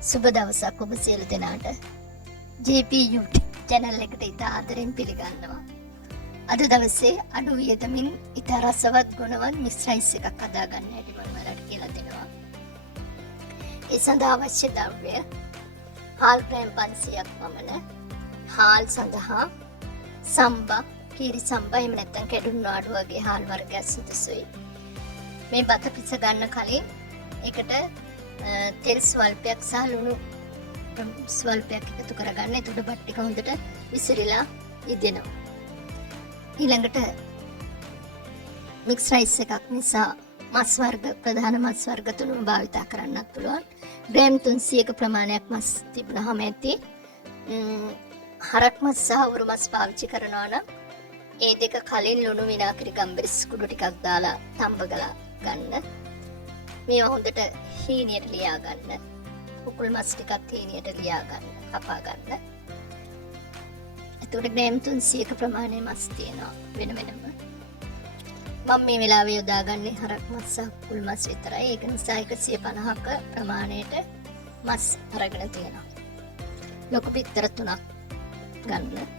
සුබ දවසක් ඔබ සියලු දෙනාට JP YouTube channel එකට ඉතා ආදරෙන් පිළිගන්නවා. අද දවසේ අඩු වියදමින් ඉතා රසවත් ගුණවත් මික්ස් රයිස් එකක් හදාගන්න හැටි මම ඔයාලට කියලා දෙනවා. ඒ සඳහා අවශ්‍ය ද්‍රව්‍ය හාල් ග්‍රෑම් 500ක් පමණ, හාල් සඳහා සම්බා, කීරි සම්බා එහෙම නැත්නම් කැඩුණු ආඩු වගේ හාල් වර්ගයක් සුදුසුයි. මේ බත පිස ගන්න කලින් එකට තෙල් ස්වල්පයක් සහ ලුණු ස්වල්පයක් එකතු කරගන්න. එතකොට බත් ටික හොඳට විසිරීලා ඉදෙනවා. ඊළඟට මික්ස් රයිස් එකක් නිසා මස් වර්ග ප්‍රධාන මස් වර්ග තුනම භාවිත කරන්නත් පුළුවන්. ග්‍රෑම් 300ක ප්‍රමාණයක් මස් තිබුණාම ඇති. හරක් මස් සහ උරු මස් පාවිච්චි කරනවා නම් ඒ දෙක කලින් ලුණු විනාගිරි ගම්බරිස් කුඩු ටිකක් දාලා තඹගලා ගන්න. මේවා හොඳට හීනියට ලියා ගන්න. කුකුල් මස් ටිකත් හීනියට ලියා ගන්න, කපා ගන්න. එතකොට ග්‍රෑම් 300ක ප්‍රමාණය මස් තියෙනවා වෙන වෙනම. මම මේ වෙලාවේ යොදාගන්නේ හරක් මස් සහ කුකුල් මස් විතරයි. ඒක නිසා 150ක ප්‍රමාණයට මස් අරගෙන තියෙනවා. ලොකු පිටර 3ක් ගන්න.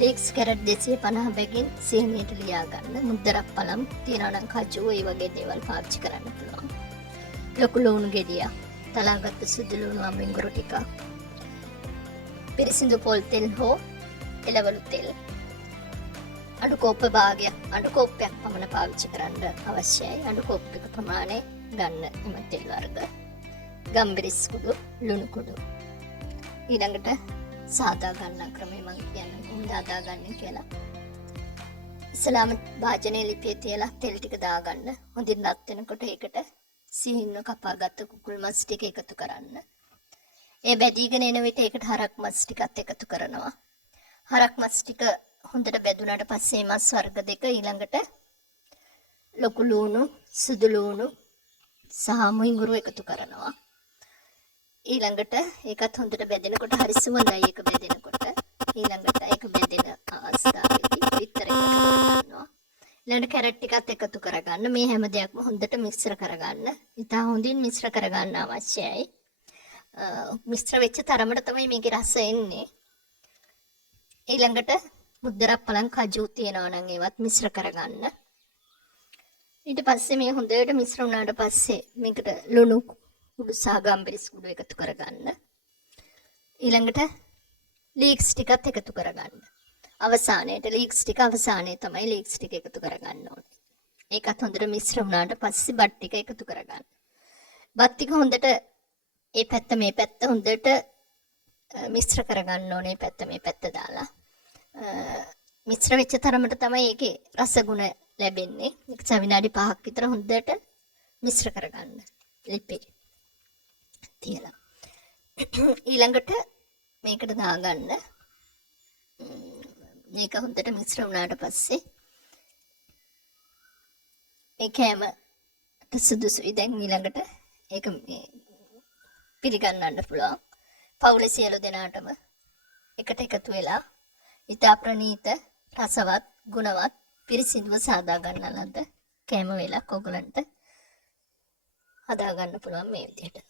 ලීක්ස් කැරට් 250 බැගින් සීනියට ලියා ගන්න. මුද්දරක් පළම් තියනවා නම් කජු ඒ වගේ දේවල් පාවිච්චි කරන්න පුළුවන්. ලොකු ලුණු ගෙඩියක්, තලාගත්තු සුදු ලුණු අඹිඟුරු ටිකක්, පිරිසිදු පොල් තෙල් හෝ එළවලු තෙල් අඩු කෝප්ප භාගයක්, අඩු කෝප්පයක් පමණ පාවිච්චි කරන්න අවශ්‍යයි. අඩු කෝප්පයක ප්‍රමාණය ගන්න එම තෙල් වර්ග, ගම්බිරිස් කුඩු, ලුණු කුඩු. ඊළඟට සාදා ගන්න ක්‍රමය මම කියන්නේ කොහොමද හදාගන්නේ කියලා. ඉස්ලාම භාජනයේ ලිපේ තියලා තෙල් ටික දාගන්න. හොඳින් රත් වෙනකොට ඒකට සීනිව කපාගත්තු කුකුල් මස් ටික එකතු කරන්න. ඒ බැදීගෙන එන විට ඒකට හරක් මස් ටිකත් එකතු කරනවා. හරක් මස් ටික හොඳට බැදුනට පස්සේ මස් වර්ග දෙක ඊළඟට ලොකු ලුණු, සුදු ලුණු සහ මුංගුරු එකතු කරනවා. ඊළඟට ඒකත් හොඳට බැදෙනකොට හරි සුවඳයි ඒක බැදෙනකොට. ඊළඟට ඒක බැදෙන අවස්ථාවේදී විතර එකතු කරගන්නවා. ඊළඟට කැරට් ටිකත් එකතු කරගන්න. මේ හැම දෙයක්ම හොඳට මිශ්‍ර කරගන්න. ඉතා හොඳින් මිශ්‍ර කරගන්න අවශ්‍යයි. මිශ්‍ර වෙච්ච තරමට තමයි මේකේ රස එන්නේ. ඊළඟට මුද්දරක් පළන් කජු තියනවා නම් ඒවත් මිශ්‍ර කරගන්න. ඊට පස්සේ මේ හොඳට මිශ්‍ර වුණාට පස්සේ මේකට ලුණු කුඩු සහ ගම්බිරිස් කුඩු එකතු කරගන්න. ඊළඟට ලීක්ස් ටිකත් එකතු කරගන්න. අවසානයේට ලීක්ස් ටික අවසානයේ තමයි ලීක්ස් ටික එකතු කරගන්න ඕනේ. ඒකත් හොඳට මිශ්‍ර වුණාට පස්සේ බත් ටික එකතු කරගන්න. බත් ටික හොඳට මේ පැත්ත මේ පැත්ත හොඳට මිශ්‍ර කරගන්න ඕනේ. පැත්ත මේ පැත්ත දාලා මිශ්‍ර වෙච්ච තරමට තමයි ඒකේ රසගුණ ලැබෙන්නේ. ඒක විනාඩි 5ක් විතර හොඳට මිශ්‍ර කරගන්න. ලිපේ තියලා ඊළඟට මේකට දාගන්න. මේක හොඳට මිශ්‍ර වුණාට පස්සේ මේ කෑමට සුදුසුයි. දැන් ඊළඟට ඒක පිළිගන්නන්න පුළුවන්. පවුලේ සියලු දෙනාටම එකට එකතු වෙලා ඉතා ප්‍රණීත, රසවත්, ගුණවත්, පිරිසිදුව සාදා ගන්න ලද කෑම වේලක් ඔයගලන්ට හදා ගන්න පුළුවන් මේ විදිහට.